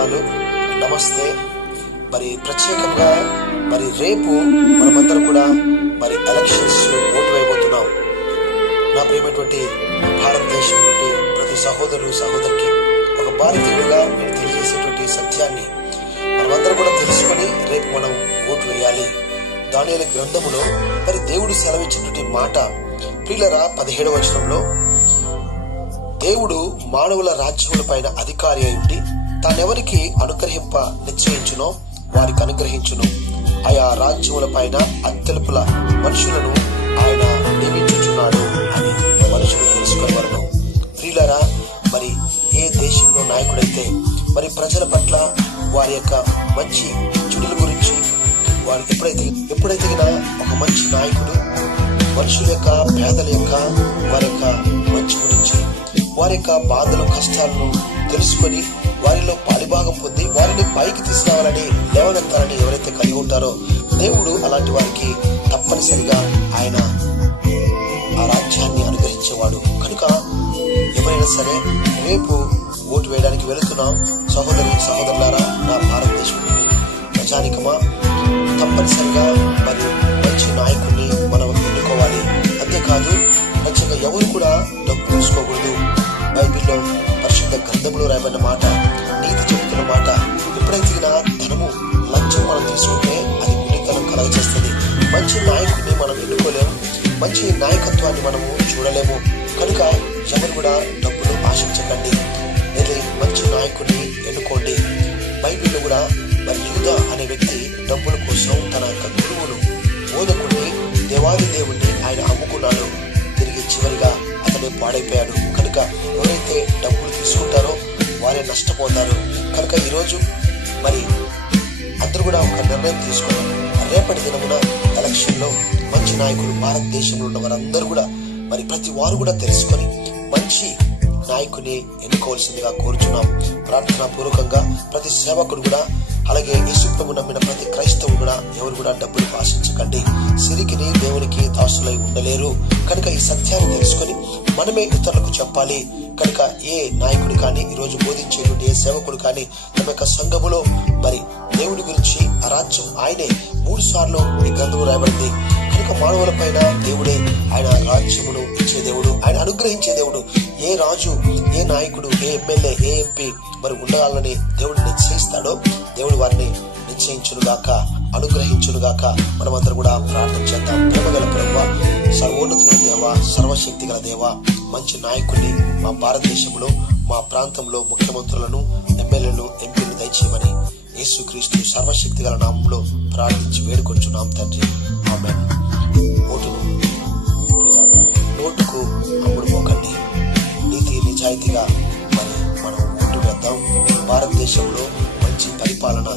వందనాలు, నమస్తే. మరి ప్రత్యేకంగా రేపు మనమందరం కూడా ఎలక్షన్స్ ఓటు వేయబోతున్నాం. నా ప్రియమైనటువంటి భారతదేశం నుండి ప్రతి సహోదరుడు సహోదరికి ఒక భారతీయుడిగా నేను తెలియజేసేటువంటి సత్యాన్ని మనమందరం కూడా తెలుసుకొని రేపు మనం ఓటు వేయాలి. దానియేలు గ్రంథములో దేవుడు సెలవిచ్చినటువంటి మాట ప్రియులారా 17వ వచనంలో, దేవుడు మానవుల రాజ్యముల పైన అధికారి అయి ఉండి తానెవరికి అనుగ్రహింప నిశ్చయించునో వారికి అనుగ్రహించును. ఆయా రాజ్యముల పైన అత్యల్పుల మనుషులను ఆయన నియమించుచున్నాడు అని మనుషులు తెలుసుకోగలను. ప్రియులారా, ఏ దేశంలో నాయకుడైతే ప్రజల పట్ల వారి యొక్క మంచి చెడుల గురించి వారు ఎప్పుడైతే ఒక మంచి నాయకుడు మనుషుల యొక్క పేదల యొక్క వారి యొక్క మంచి గురించి వారి యొక్క బాధలు కష్టాలను తెలుసుకొని వారిలో పాలిభాగం పొంది వారిని పైకి తీసుకురావాలని లేవనెత్తాలని ఎవరైతే కలిగి ఉంటారో దేవుడు అలాంటి వారికి తప్పనిసరిగా ఆయన ఆ రాజ్యాన్ని అనుగ్రహించేవాడు. కనుక ఎవరైనా సరే రేపు ఓటు వేయడానికి వెళుతున్నాం. సహోదరులారా, నా భారతదేశం ప్రజానికమా, తప్పనిసరిగా మంచి నాయకుడిని మనం ఎన్నుకోవాలి. అంతేకాదు ఖచ్చితంగా ఎవరు కూడా డబ్బు తీసుకోకూడదు. బైబిల్లో పరిశుద్ధ గ్రంథంలో రాయబడిన మాట, నీతి చెబుతున్న మాట, ఎప్పుడైతే ధనము లంచం మనం తీసుకుంటే అది గుణితనం కలగజేస్తుంది. మంచి నాయకుడిని మనం ఎన్నుకోలేము, మంచి నాయకత్వాన్ని మనము చూడలేము. కనుక ఎవరు కూడా డబ్బులు ఆశించకండి, మంచి నాయకుడిని ఎన్నుకోండి. బైబిల్లో కూడా యూదా అనే వ్యక్తి డబ్బుల కోసం తన యొక్క గురువును బోధకుడిని దేవాది దేవుణ్ణి ఆయన అమ్ముకున్నాడు. తిరిగి చివరిగా అతనే పాడైపోయాడు. కనుక ఎవరైతే డబ్బులు తీసుకుంటారో వారే నష్టపోతారు. కనుక ఈరోజు అందరూ కూడా ఒక నిర్ణయం తీసుకున్నారు. రేపటి దినమున ఎలక్షన్ లో మంచి నాయకులు భారతదేశంలో ఉన్న వారందరూ కూడా ప్రతి వారు కూడా తెలుసుకొని మంచి నాయకుని ఎన్నుకోవాల్సిందిగా కోరుచున్నాం. ప్రార్థనా పూర్వకంగా ప్రతి సేవకుడు కూడా, అలాగే యేసుప్రభువును నమ్మిన ప్రతి క్రైస్తవుడు కూడా ఎవరు కూడా డబ్బులు ఆశించకండి. సిరికిని దేవునికి దాసులై ఉండలేరు. కనుక ఈ సత్యాన్ని తెలుసుకొని మనమే ఇతరులకు చెప్పాలి. కనుక ఏ నాయకుడు కానీ, ఈరోజు బోధించేటువంటి ఏ సేవకుడు కానీ తమ యొక్క సంఘములో దేవుడి గురించి ఆ రాజ్యం ఆయనే 3 సార్లు ఈ గ్రంథము రాయబడింది. కనుక మానవుల పైన దేవుడే ఆయన రాజ్యమును ఇచ్చే దేవుడు, ఆయన అనుగ్రహించే దేవుడు. ఏ రాజు, ఏ నాయకుడు, ఏ ఎమ్మెల్యే, ఏ ఎంపీ ఉండాలని దేవుడు నిశ్చయిస్తాడో దేవుడు వారిని నిశ్చయించునుగాక, అనుగ్రహించునుగాక. మనమందరం కూడా ప్రార్థన చేద్దాం. ప్రేమగల ప్రభువా, సర్వోన్నతుల దేవా, సర్వశక్తి గల దేవా, మంచి నాయకుడిని మా భారతదేశంలో మా ప్రాంతంలో ముఖ్యమంత్రులను, ఎమ్మెల్యేలను, ఎంపీలను దయచేయమని యేసుక్రీస్తు సర్వశక్తి గల నామంలో ప్రార్థించి వేడుకొంచున్నాం తండ్రి. ఆమేన్. నోటుకు అమ్ముడు పోకండి, నీతి నిజాయితీగా మనం ఓటు వేద్దాం. భారతదేశంలో మంచి పరిపాలన